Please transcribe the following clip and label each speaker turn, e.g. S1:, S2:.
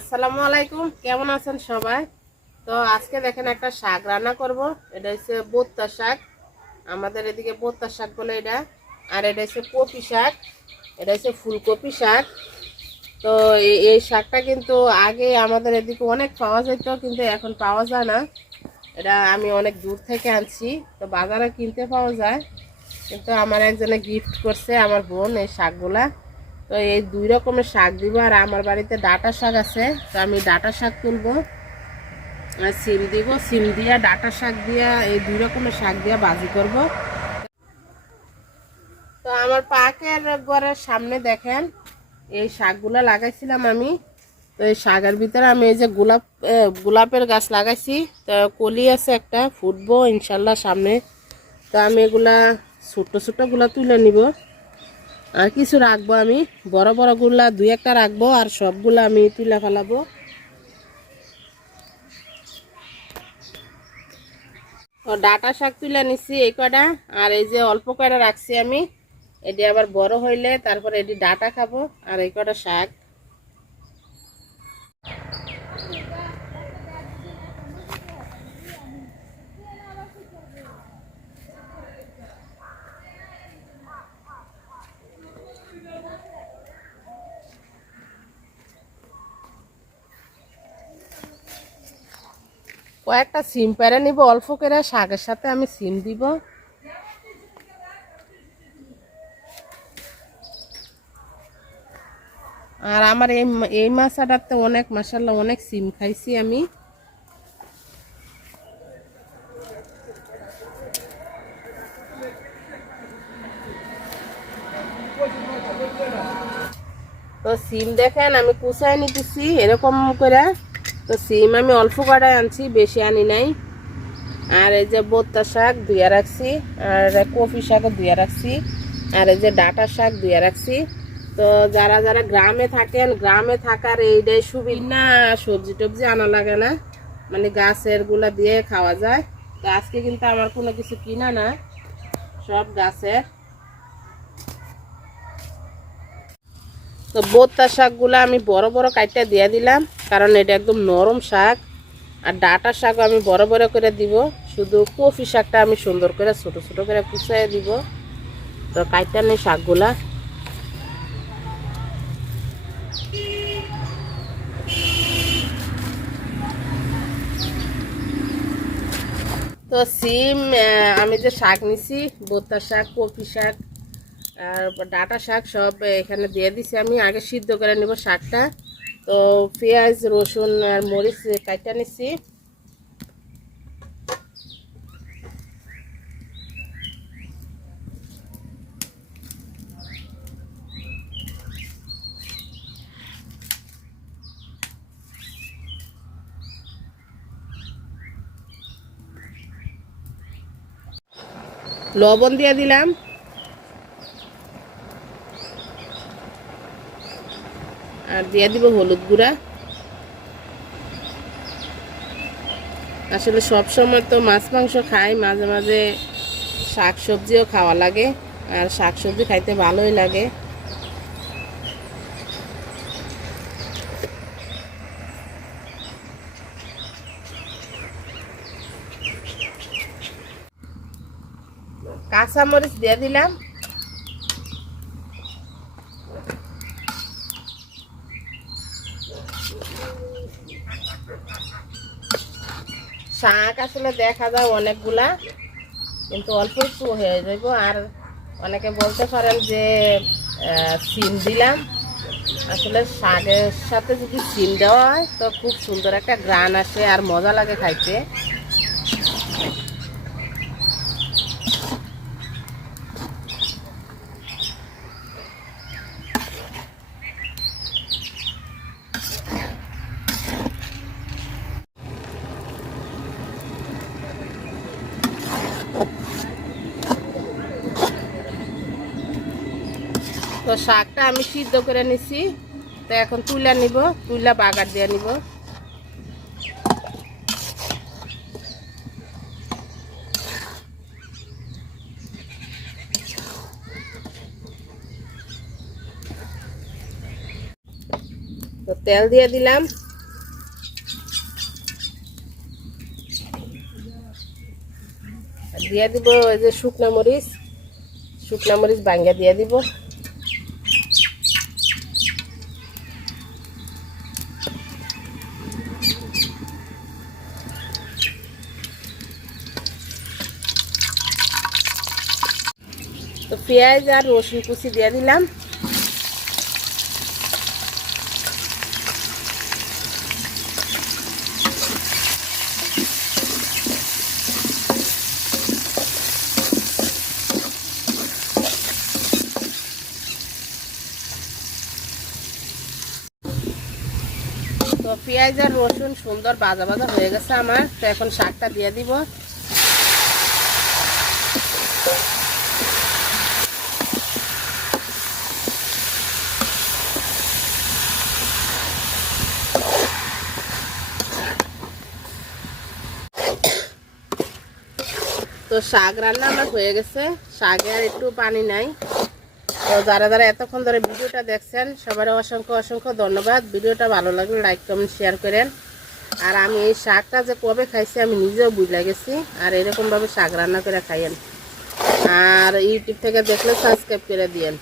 S1: আসসালামু আলাইকুম, কেমন আছেন সবাই? তো আজকে দেখেন একটা শাক রান্না করব, এটা হচ্ছে বোত্তা শাক। আমাদের এদিকে বোত্তা শাক বলে এটা, আর এটা হচ্ছে কপি শাক, এটা হচ্ছে ফুলকপি শাক। তো এই- শাকটা কিন্তু আগে আমাদের এদিকে অনেক পাওয়া যেত, কিন্তু এখন পাওয়া যায় না। এটা আমি অনেক দূর থেকে আনছি, তো বাজারে কিনতে পাওয়া যায়। কিন্তু আমার একজনে গিফট করছে, আমার বোন এই শাকগুলা। তো এই দুই রকমের শাক দিব, আর আমার বাড়িতে ডাটা শাক আছে, তো আমি ডাটা শাক তুলবো। আর সিম দিব, সিম দিয়া, ডাটা শাক দিয়া, এই দুই রকমের শাক দিয়া বাজি করব। তো আমার পাকের ঘরের সামনে দেখেন, এই শাকগুলা লাগাইছিলাম আমি। তো এই শাকের ভিতরে আমি এই যে গোলাপ গোলাপের গাছ লাগাইছি। তো কলি আছে একটা, ফুটবো ইনশাল্লাহ সামনে। তো আমি এগুলা ছোট্ট ছোট্টগুলা তুলে নিব। আর কিছু রাখব আমি। বড় বড়গুলা দুই একটা রাখব আর সবগুলা আমি তুলে ফেলাবো। ডাটা শাক তুলে নিছি এই কটা আর এই যে অল্প কয়টা রাখছি আমি। এটি আবার বড় হইলে তারপর এটি ডাটা খাব। আর এই কটা শাক? কয়েকটা সিম পেরে নিব, অল্প করে, শাকের সাথে আমি সিম দিব। আর আমার এই এই মাছটাতে অনেক মাসাল্লাহ অনেক সিম খাইছি আমি। তো সিম দেখেন, আমি কুচাই নিতেছি, এরকম করে। তো সিম আমি অল্প কটায় আনছি, বেশি আনি নাই। আর এই যে বোত্তা শাক ধুয়ে রাখছি, আর কফি শাকও ধুয়ে রাখছি, আর এই যে ডাটা শাক ধুয়ে রাখছি। তো যারা যারা গ্রামে থাকেন, গ্রামে থাকার এইটাই সুবিধা। না, সবজি টবজি আনা লাগে না। মানে গাছেরগুলা দিয়ে খাওয়া যায়। তো আজকে কিন্তু আমার কোনো কিছু কিনা না, সব গাছের। তো বোত্তা শাকগুলো আমি বড় বড় কাইটা দিয়ে দিলাম। কারণ এটা একদম নরম শাক। আর ডাটা শাকও আমি বড় বড় করে দিব। শুধু কফি শাকটা আমি সুন্দর করে ছোট ছোট করে কুচাই দিব। তো কাইটা নেই শাকগুলা। তো সিম আমি যে শাক নিছি বোত্তা শাক, কপি শাক, আর ডাটা শাক সব এখানে দিয়ে দিছি আমি। আগে সিদ্ধ করে নেব শাকটা। তো পেঁয়াজ রসুন আর মরিচ কাটা নিছি। লবণ দিয়ে দিলাম। আর দিয়ে দিব হলুদ গুঁড়া। আসলে সব সময় তো মাছ মাংস খাই, মাঝে মাঝে শাক সবজিও খাওয়া লাগে, আর শাক সবজি খাইতে ভালোই লাগে। কাঁচামরিচ দিয়ে দিলাম। শাক আসলে দেখা যায় অনেকগুলা, কিন্তু অল্প একটু হয়ে যাইব। আর অনেকে বলতে পারেন যে সিম দিলাম। আসলে শাকের সাথে যদি সিম দেওয়া হয়, তো খুব সুন্দর একটা গ্রান আসে আর মজা লাগে খাইতে। তো শাকটা আমি সিদ্ধ করে নিছি। তো এখন তুলা নিব, তুলা বাগার দিয়ে নিব। তো তেল দিয়ে দিলাম। দিয়ে দিব ওই যে শুকনা মরিচ। শুকনা মরিচ ভাঙ্গা দিয়ে দিব। পেঁয়াজ আর রসুন কুচি দিয়ে দিলাম। তো পেঁয়াজ আর রসুন সুন্দর বাজা বাজা হয়ে গেছে আমার, তো এখন শাকটা দিয়ে দিব। তো শাক রান্না আমার হয়ে গেছে। শাকে আর একটু পানি নাই। তো যারা যারা এতক্ষণ ধরে ভিডিওটা দেখছেন সবার অসংখ্য অসংখ্য ধন্যবাদ। ভিডিওটা ভালো লাগলে লাইক কমেন্ট শেয়ার করেন। আর আমি এই শাকটা যে কবে খাইছি আমি নিজেও বুঝলে গেছি। আর এরকমভাবে শাক রান্না করে খাইয়েন। আর ইউটিউব থেকে দেখলে সাবস্ক্রাইব করে দিয়েন।